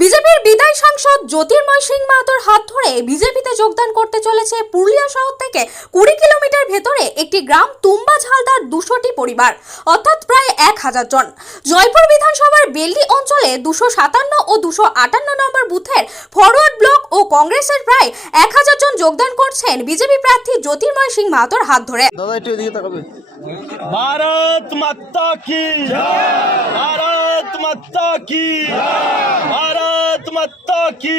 বিজেপির বিদায়ী সাংসদ জ্যোতির্ময় সিং মাহাতোর হাত ধরে বিজেপিতে যোগদান করতে চলেছে পুরুলিয়া শহর থেকে 20 কিলোমিটার ভেতরে একটি গ্রাম তুম্বা ঝালদার 200টি পরিবার, অর্থাৎ প্রায় 1000 জন। জয়পুর বিধানসভার বেলডি অঞ্চলে 257 ও 258 নম্বর বুথের ফরওয়ার্ড ব্লক ও কংগ্রেসের প্রায় 1000 জন যোগদান করছেন বিজেপি প্রার্থী জ্যোতির্ময় সিং মাহাতোর হাত ধরে। भारत माता की भारत माता की भारत माता की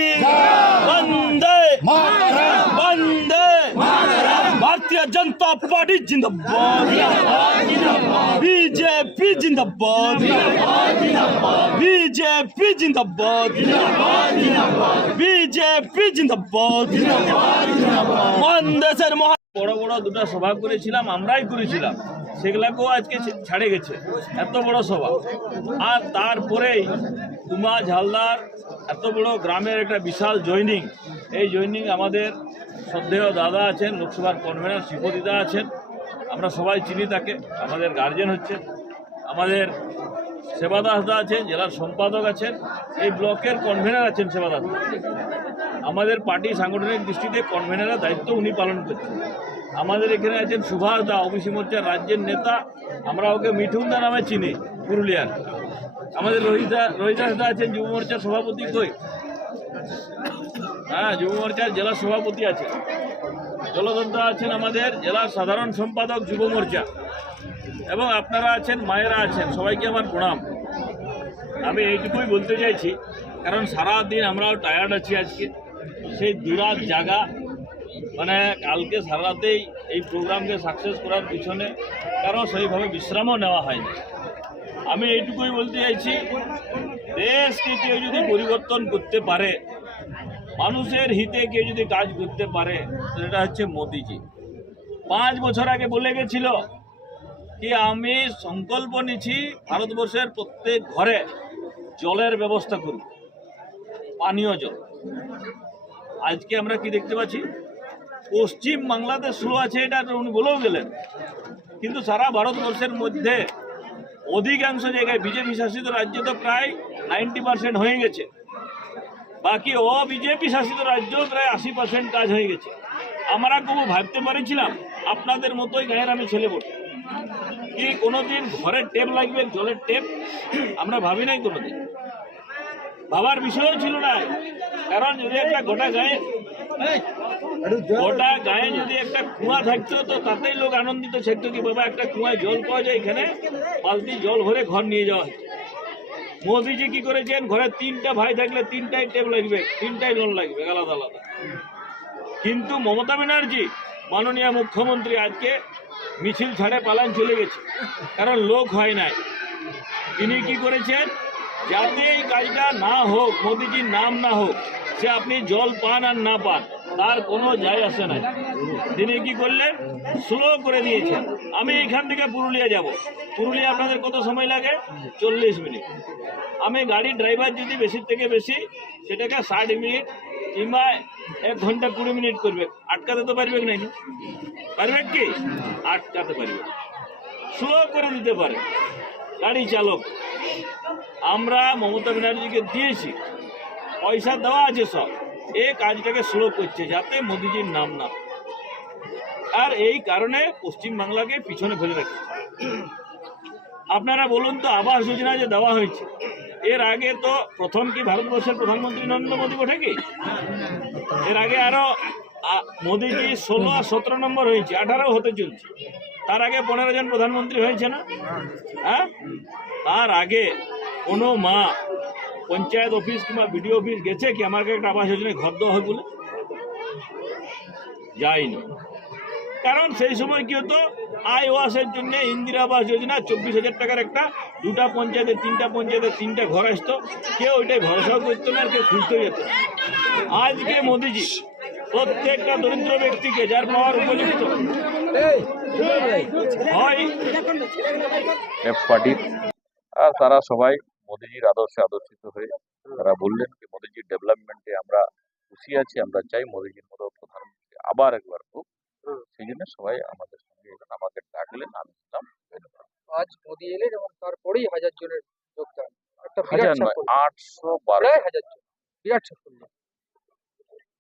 वंदे वंदे भारतीय जनता पार्टी जिंदाबाद बीजेपी जिंदाबाद बीजेपी जिंदाबाद बीजेपी जिंदाबाद वंदे सर বড় বড় দুটো সভা করেছিলাম, আমরাই করেছিলাম, সেগুলাকেও আজকে ছাড়ে গেছে এত বড় সভা। আর তারপরেই তুমা ঝালদার এত বড় গ্রামের একটা বিশাল জয়নিং, এই জয়নিং আমাদের শ্রদ্ধেয় দাদা আছেন, লোকসভার কনভেনার শিবদিদা আছেন, আমরা সবাই চিনি তাকে, আমাদের গার্জেন হচ্ছেন, আমাদের সেবাদাস দা আছেন, জেলার সম্পাদক আছেন, এই ব্লকের কনভেনার আছেন সেবাদাস দা। আমাদের পার্টি সাংগঠনিক দৃষ্টিতে কনভেনারের দায়িত্ব উনি পালন করছেন। আমাদের এখানে আছেন সুভাষ দা, ওবিসি মোর্চার রাজ্যের নেতা, আমরা ওকে মিঠুন দা নামে চিনি পুরুলিয়ার। আমাদের রোহিদাস দা আছেন যুব মোর্চার সভাপতি, কই হ্যাঁ যুব মোর্চার জেলার সভাপতি আছেন। জলধর দা আছেন আমাদের জেলার সাধারণ সম্পাদক যুব মোর্চা, এবং আপনারা আছেন, মায়েরা আছেন, সবাইকে আমার প্রণাম। আমি এইটুকুই বলতে চাইছি, কারণ সারাদিন আমরাও টায়ার্ড আছি আজকে, সেই দুরাত জায়গা, মানে কালকে সারা রাতেই এই প্রোগ্রামকে সাকসেস করার পিছনে কারণ সেইভাবে বিশ্রামও নেওয়া হয়নি। আমি এইটুকুই বলতে চাইছি, দেশকে কেউ যদি পরিবর্তন করতে পারে, মানুষের হিতে কেউ যদি কাজ করতে পারে, সেটা হচ্ছে মোদিজি। 5 বছর আগে বলে গেছিল কি আমি সংকল্প নিচ্ছি ভারতবর্ষের প্রত্যেক ঘরে জলের ব্যবস্থা করব, পানীয় জল। আজকে আমরা কি দেখতে পাচ্ছি, পশ্চিম বাংলাতে স্লো আছে, এটা উনি বলেও গেলেন, কিন্তু সারা ভারতবর্ষের মধ্যে অধিকাংশ জায়গায় বিজেপি শাসিত রাজ্যে তো প্রায় 90% হয়ে গেছে, বাকি বিজেপি শাসিত রাজ্য প্রায় 80% কাজ হয়ে গেছে। আমরা খুব ভাবতে পারছিলাম আপনাদের মতোই গায়ের আমি ছেলে বটে, কি কোনোদিন ঘরের টেপ লাগবে, জলের টেপ, আমরা ভাবি নাই কোনোদিন, ভাবার বিষয়ও ছিল না। কারণ যদি একটা গোটা গায়ে যদি একটা কুয়া থাকতো, তো তাতেই লোক আনন্দিত থাকতো কি বাবা একটা কুয়ায় জল পাওয়া যায়, এখানে বালতি জল ভরে ঘর নিয়ে যাওয়া হতো। মোদিজি কি করেছেন, ঘরে 3টা ভাই থাকলে 3টাই টেপ লাগবে, 3টাই জল লাগবে আলাদা আলাদা। কিন্তু মমতা ব্যানার্জি মাননীয় মুখ্যমন্ত্রী আজকে মিছিল ছাড়ে পালান চলে গেছে, কারণ লোক হয় নাই। তিনি কি করেছেন, যাতে এই কাজটা না হোক, মোদিজির নাম না হোক, সে আপনি জল পান আর না পান তার কোনো যায় আসে নাই। তিনি কি করলেন, স্লো করে দিয়েছেন। আমি এখান থেকে পুরুলিয়া যাব, পুরুলিয়া আপনাদের কত সময় লাগে, 40 মিনিট। আমি গাড়ির ড্রাইভার যদি বেশি থেকে বেশি সেটাকে 60 মিনিট কিংবা 1 ঘন্টা 20 মিনিট করবে, আটকাতে তো পারবে না, পারবে কি আটকাতে পারবে, স্লো করে দিতে পারে গাড়ি চালক। আমরা মমতা ব্যানার্জিকে দিয়েছি, পয়সা দেওয়া আছে সব, এই কাজটাকে স্লো করছে যাতে মোদিজির নাম না। আর এই কারণে পশ্চিমবাংলাকে পিছনে ফেলে রাখছে। আপনারা বলুন তো, আবাস যোজনা যে দেওয়া হয়েছে, এর আগে তো প্রথম কি ভারতবর্ষের প্রধানমন্ত্রী নরেন্দ্র মোদী বটে কি? এর আগে আরো মোদিজি 16 আর 17 নম্বর হয়েছে, 18 হতে চলছে। তার আগে 15 জন প্রধানমন্ত্রী হয়েছে না? হ্যাঁ, তার আগে কোনো মা পঞ্চায়েত অফিস কিংবা বিডিও অফিস গেছে কি আমাকে একটা আবাস যোজনায় ঘর দেওয়া হয় বলে? যায়নি। কারণ সেই সময় কি হতো, আইওয়াসের জন্য ইন্দিরা আবাস যোজনা 24,000 টাকার একটা, 2টা পঞ্চায়েতে 3টা পঞ্চায়েতে 3টা ঘর আসতো, কেউ ওইটাই ভরসাও করতো না, আর কেউ খুঁজতে যেত। আজকে মোদিজি প্রত্যেকটা দরিদ্র ব্যক্তিকে যার পাওয়ার উপযুক্ত হয় পার্টির, আর তারা সবাই মোদিজির আদর্শে আদর্শিত হয়ে তারা বললেন যে মোদিজির ডেভেলপমেন্টে আমরা খুশি আছি, আমরা চাই মোদিজির মতো প্রধানমন্ত্রী আবার একবার হোক। সেই জন্য সবাই আমাদের সঙ্গে এলেন, আমাকে ডাকলেন, আমি ছিলাম। আজ মোদি এলেন এবং তারপরেই 1000 জনের যোগদান, একটা 1000 নয়, 812 ঠিক আছে।